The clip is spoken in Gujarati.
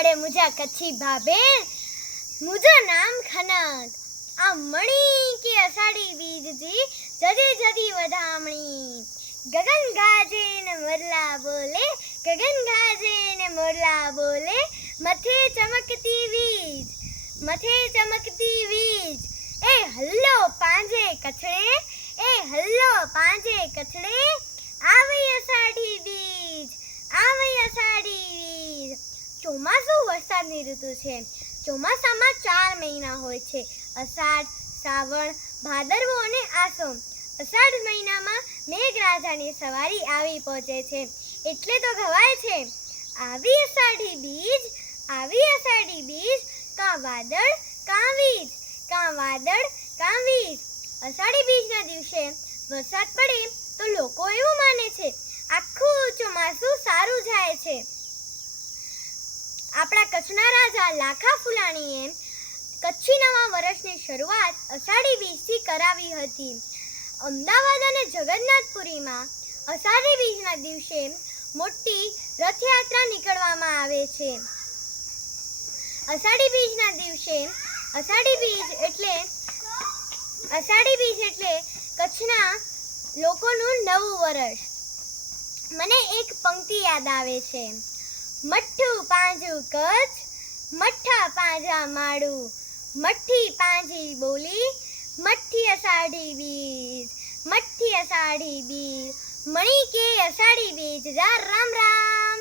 पड़े मुझा कच्छी भाभे मुझा नाम खनक आ मणी की अषाढ़ी बीज जी जदी जदी वधामणी गगन गाजे ने मोरला बोले गगन गाजे ने मोरला बोले मथे चमकती वीज ए हल्लो પાંજે કચડે આવી અષાઢી બીજ ચોમાસું વરસાદની ઋતુ છે. ચોમાસામાં 4 મહિના હોય છે, અષાઢ, શ્રાવણ, ભાદરવો અને આસો. અષાઢ મહિનામાં મેઘરાજાની સવારી આવી પહોંચે છે, એટલે તો કહેવાય છે આવી અષાઢી બીજ કાં વાદળ કાં વીજ. અષાઢી બીજના દિવસે વરસાદ પડે તો લોકો એવું માને છે આખું ચોમાસું સારું જાય છે. આપણા કચ્છના રાજા લાખા ફુલાણીએ કચ્છી નવા વર્ષની શરૂઆત અષાઢી બીજથી કરાવી હતી. અમદાવાદ અને જગન્નાથપુરીમાં અષાઢી બીજના દિવસે મોટી રથયાત્રા નીકળવામાં આવે છે. અષાઢી બીજ એટલે કચ્છના લોકોનું નવું વર્ષ. મને એક પંક્તિ યાદ આવે છે. મઠ્ઠું પાંજું કચ્છ, મઠ્ઠા પાંજા માડું, મઠ્ઠી પાંજી બોલી, મઠ્ઠી અષાઢી બીજ, મણી કે અષાઢી બીજ. રામ રામ.